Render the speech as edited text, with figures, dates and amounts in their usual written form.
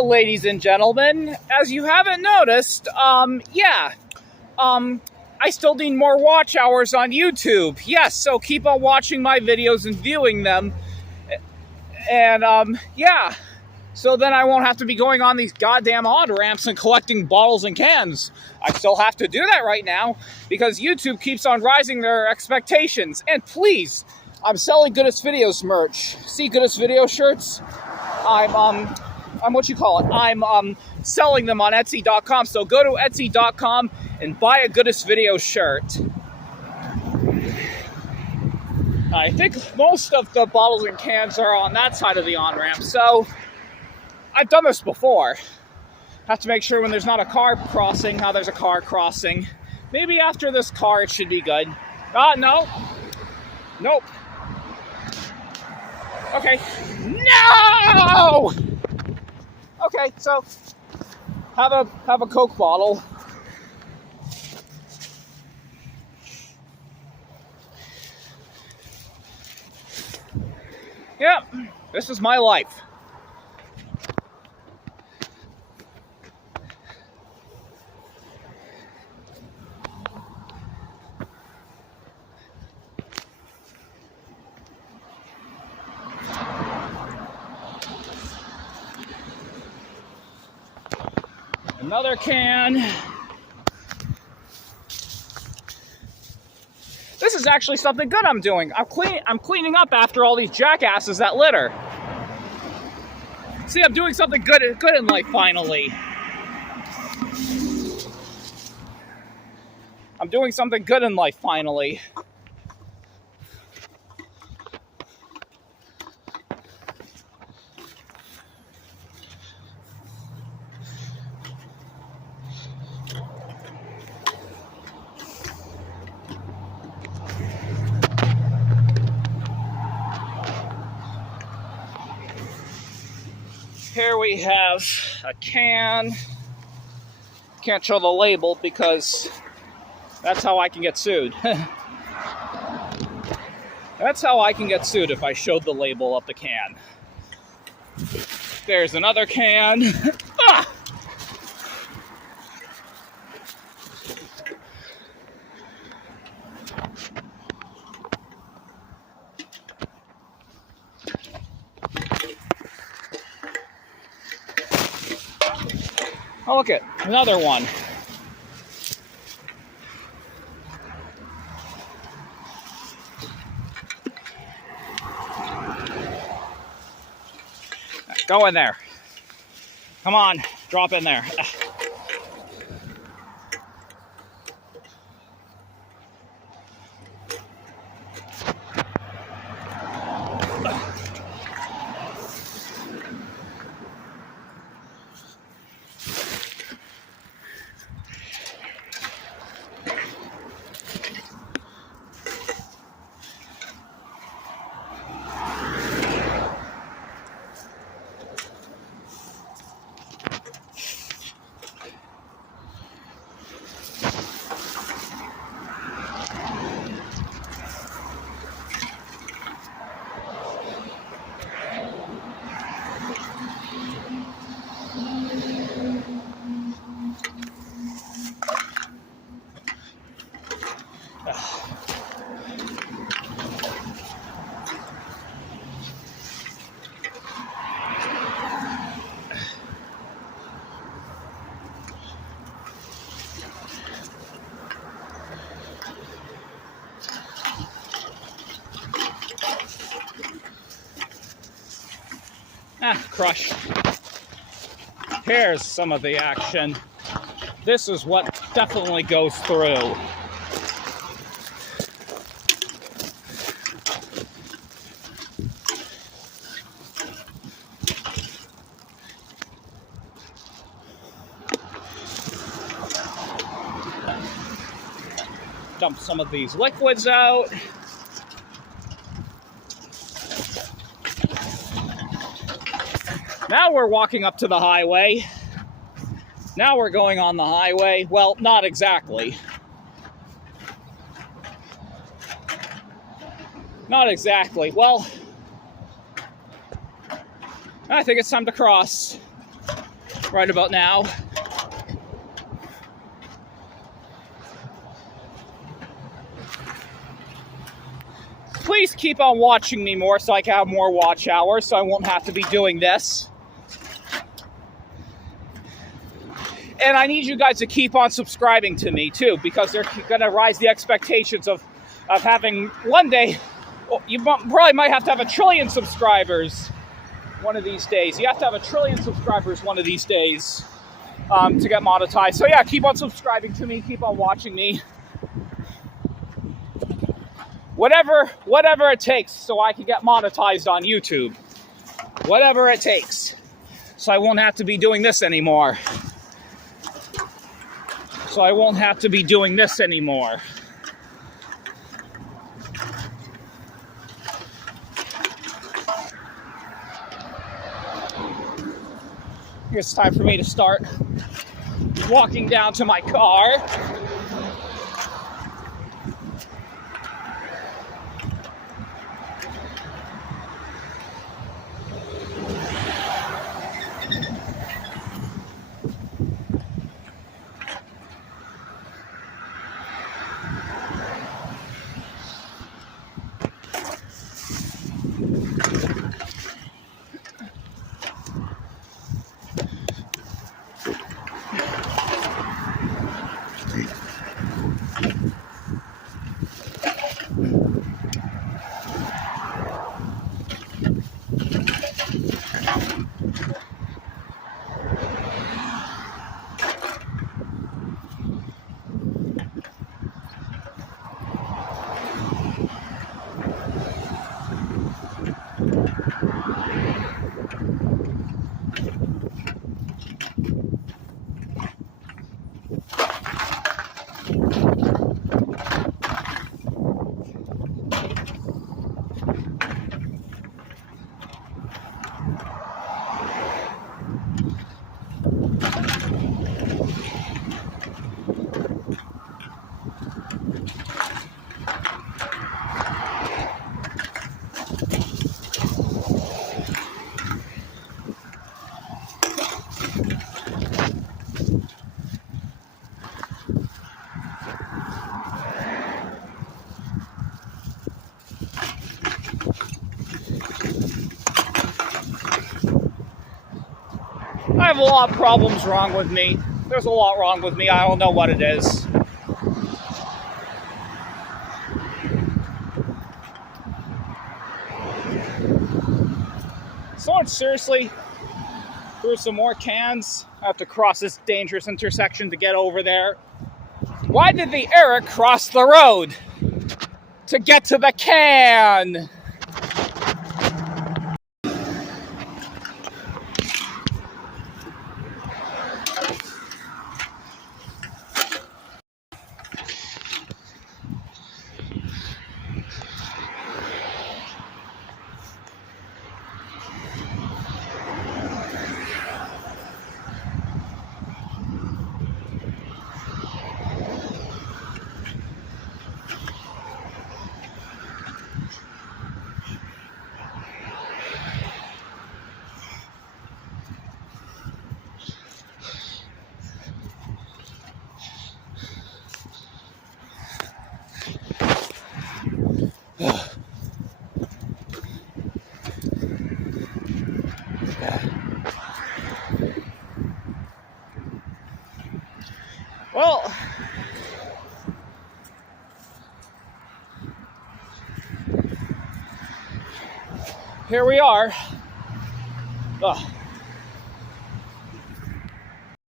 Hello, ladies and gentlemen. As you haven't noticed, I still need more watch hours on YouTube. Yes, so keep on watching my videos and viewing them. And, so then I won't have to be going on these goddamn on-ramps and collecting bottles and cans. I still have to do that right now because YouTube keeps on rising their expectations. And please, I'm selling Goodest Videos merch. See Goodest Video shirts? I'm selling them on Etsy.com. So go to Etsy.com and buy a Goodest Video shirt. I think most of the bottles and cans are on that side of the on-ramp. So I've done this before. Have to make sure when there's not a car crossing, how there's a car crossing. Maybe after this car, it should be good. No. Nope. Okay. No! Okay, so have a Coke bottle. Yep, this is my life. Another can. This is actually something good I'm doing. I'm cleaning up after all these jackasses that litter. See, I'm doing something good in life finally. I'm doing something good in life finally. Here we have a can. Can't show the label because that's how I can get sued. That's how I can get sued if I showed the label of the can. There's another can. Ah! Oh, look at another one. Go in there. Come on, drop in there. Crushed. Here's some of the action. This is what definitely goes through. Dump some of these liquids out. Now we're walking up to the highway. Now we're going on the highway. Well, not exactly. Not exactly. Well, I think it's time to cross. right about now. Please keep on watching me more so I can have more watch hours so I won't have to be doing this. And I need you guys to keep on subscribing to me too, because they're going to rise the expectations of having one day, you probably might have to have 1 trillion subscribers one of these days. You have to have 1 trillion subscribers one of these days to get monetized. So yeah, keep on subscribing to me, keep on watching me. Whatever it takes so I can get monetized on YouTube. Whatever it takes. So I won't have to be doing this anymore. It's time for me to start walking down to my car. I have a lot of problems wrong with me. There's a lot wrong with me. I don't know what it is. Someone seriously threw some more cans. I have to cross this dangerous intersection to get over there. Why did the Eric cross the road to get to the can? Well, here we are. Ugh.